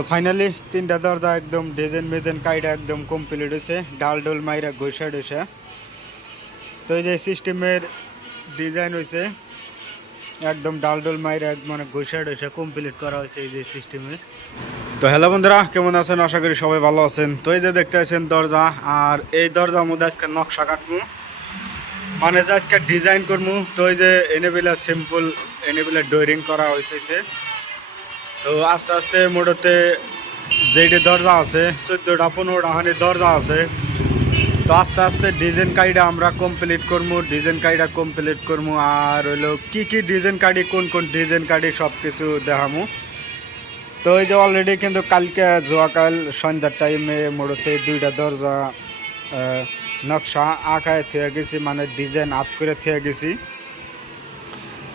তো ফাইনালি তিনটা দরজা একদম ডিজাইন মেজেন কাইটা একদম কমপ্লিট হয়েছে ডাল ডোল মাইরা ঘষা ডসা তো এই যে সিস্টেমের ডিজাইন হয়েছে একদম ডাল ডোল মাইরা মানে ঘষা ডসা কমপ্লিট করা হয়েছে এই যে সিস্টেমে। তো হ্যালো বন্ধুরা, কেমন আছেন? আশা করি সবাই ভালো আছেন। তো এই যে দেখতে আছেন দরজা, আর এই দরজার মধ্যে আজকে নকশা কাটবো মানে যে আজকে ডিজাইন করব তো এই যে এনেবেলা সিম্পল এনেবেলা ডোরিং করা হইতেছে। তো আস্তে আস্তে মোটামুটি যেইটি দরজা আছে, চোদ্দোটা, পনেরোটা হানি দরজা আছে। তো আস্তে আস্তে ডিজাইন কাইডা আমরা কমপ্লিট করব ডিজাইন কাইডা কমপ্লিট করব আর হইল কি কি ডিজাইন কাটি কোন কোন ডিজাইন কাটি সব কিছু দেখামু। তো এই যে অলরেডি কিন্তু কালকে জোয়াকাল সন্ধ্যার টাইমে মোড়তে দুইটা দরজা নকশা আঁকায় থেকে গেছি মানে ডিজাইন আপ করে থেকে গেছি।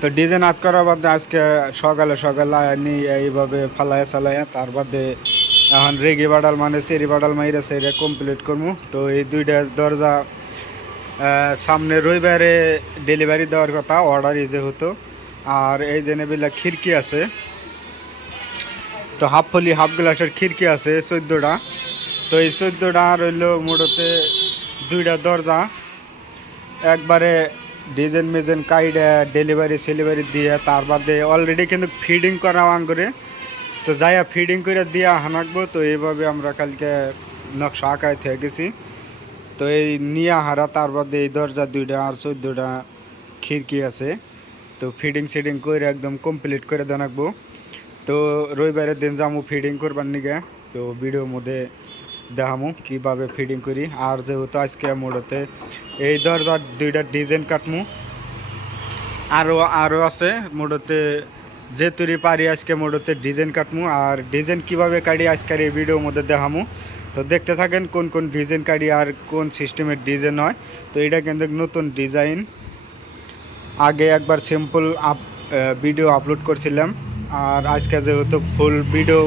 তো ডিজাইন আপ করার বাদে আজকে সকালে সকালে নিয়ে এইভাবে ফালায় সালায় তার বাদে এখন রেগি বাডাল মানে সেরি বাডাল মাইরা সেরে কমপ্লিট করব তো এই দুইটা দরজা সামনে রবিবারে ডেলিভারি দেওয়ার কথা অর্ডার ইজে হতো আর এই যে নেবিলা খিড়কি আছে, তো হাফ ফলি হাফ গ্লাসের খিড়কি আছে চোদ্দোটা। তো এই চোদ্দোটা রইল মোটতে দুইটা দরজা। একবারে ডিজাইন মেজেন কাইডে, ডেলিভারি, সেলিভারি দিয়ে, তার বাদে অলরেডি কিন্তু ফিডিং করা আঙ্গুরে তো যাইয়া ফিডিং করে দিয়া হানাকবো তো এইভাবে আমরা কালকে নকশা আঁকায় থেকে গেছি। তো এই নিয়ে হারা, তার বাদে এই দরজা দুইটা আর চোদ্দোটা খিড়কি আছে। তো ফিডিং সিডিং করে একদম কমপ্লিট করে দেনাকবো তো রবিবারের দিন যাব ফিডিং করবার নিগে। তো ভিডিওর মধ্যে দেখামু, কীভাবে ফিডিং করি। আর যেহেতু আজকে মোড়তে, এই দরজার দুইটা ডিজাইন কাটমু। আরও আরও আছে মোড়তে, যে তুরি পারি আজকে মোড়তে ডিজাইন কাটমু। আর ডিজাইন কীভাবে কাটি আজকের এই ভিডিওর মধ্যে দেখামু। তো দেখতে থাকেন কোন কোন ডিজাইন কাটি আর কোন সিস্টেমের ডিজাইন হয়। তো এটা কিন্তু নতুন ডিজাইন আগে একবার সিম্পল আপ ভিডিও আপলোড করছিলাম। আর আজকে যেহেতু ফুল ভিডিও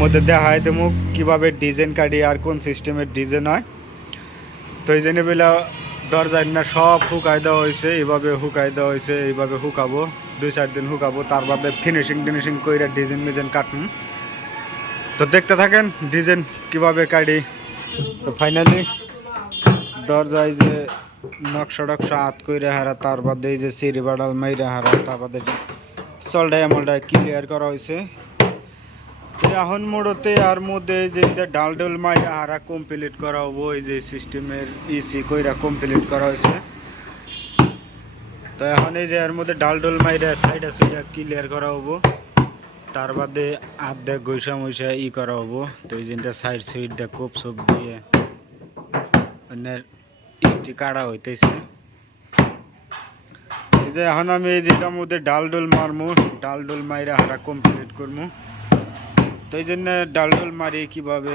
মধ্যে দেখায় দেবো কীভাবে ডিজাইন কাটি আর কোন সিস্টেমের ডিজাইন হয়। তো এই জন্য বেলা দরজা না সব হুকাই দেওয়া হয়েছে, এইভাবে হুকাই দেওয়া হয়েছে, এইভাবে হুকাবো দুই চার দিন হুকাবো তার বাদে ফিনিশিং টিনিশিং করে ডিজাইন মিজাইন কাটুন। তো দেখতে থাকেন ডিজাইন কীভাবে কাটি। তো ফাইনালি দরজায় যে নকশা টকশা হাত কইরা হারা, তার বাদে এই যে সিঁড়ি বাডাল মাইরা হারা, তার বাদে আমলটাই ক্লিয়ার করা হয়েছে। এখন মোড়তে আর মধ্যে যে ডাল ডোল মাইরা হারা কমপ্লিট করা হব, এই যে সিস্টেমের ইসি কইরা কমপ্লিট করা হয়েছে। তো এখন এই যে এর মধ্যে ডাল ডোল মাইরা সাইডা সাইডা ক্লিয়ার করা হব। তার বাদে আর্ধেক গৈসা মৈসা ই করা হব। তো এই যে সাইড সাইড দিয়ে কোপ সোপ দিয়ে অন্যের ইটি কাটা হইতেছে। এই যে এখন আমি এই যেটার মধ্যে ডাল ডোল মারমু, ডাল ডোল মাইরা হারা কমপ্লিট করমু। তো এই জন্য ডাল ডোল মারি কীভাবে?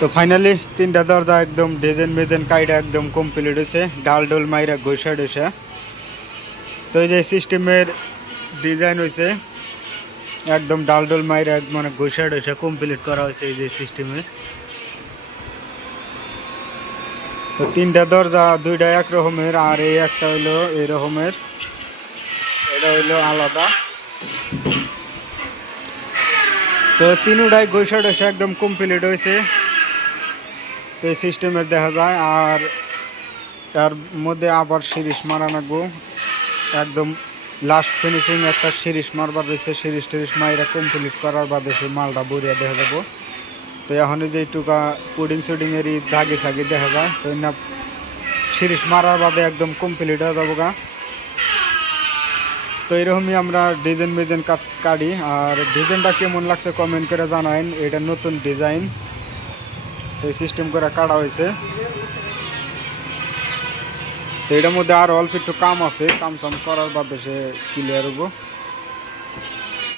তো ফাইনালি তিনটা দরজা একদম ডিজাইন মেজেন কাইডা একদম কমপ্লিট হয়েছে ডাল ডোল মাইরা ঘষা ডেসা তো এই যে সিস্টেমের ডিজাইন হয়েছে একদম ডাল ডোল মাইরা মানে ঘষা ডেসা কমপ্লিট করা হয়েছে এই যে সিস্টেমে। তো তিনটা দরজা দুইটা এক রকমের, আর এই একটা হইল এই রকমের। এটা হইল আলাদা। তো তিনুটাই ঘষা ডেসা একদম কমপ্লিট হয়েছে তো এই সিস্টেমের দেখা যায় আর তার মধ্যে আবার সিরিজ মারা নাগবো একদম লাস্ট ফিনিশিং একটা সিরিজ মারবার রয়েছে সিরিজ টিরিজ মাইরা কমপ্লিট করার বাদে সে মালটা বরিয়া দেখা যাব। তো এখন যে টুকা পুডিং সুডিং এরই দাগে সাগে দেখা যায়, তো না সিরিজ মারার বাদে একদম কমপ্লিট হয়ে যাব গা। তো এরকমই আমরা ডিজাইন মিজাইন কাটি, আর ডিজাইনটা কেমন লাগছে কমেন্ট করে জানাইন, এটা নতুন ডিজাইন এই সিস্টেম করে কাটা হয়েছে। তো এটার মধ্যে আরও অল্প একটু কাম আছে কাম সাম করার বাদে সে ক্লিয়ার হব।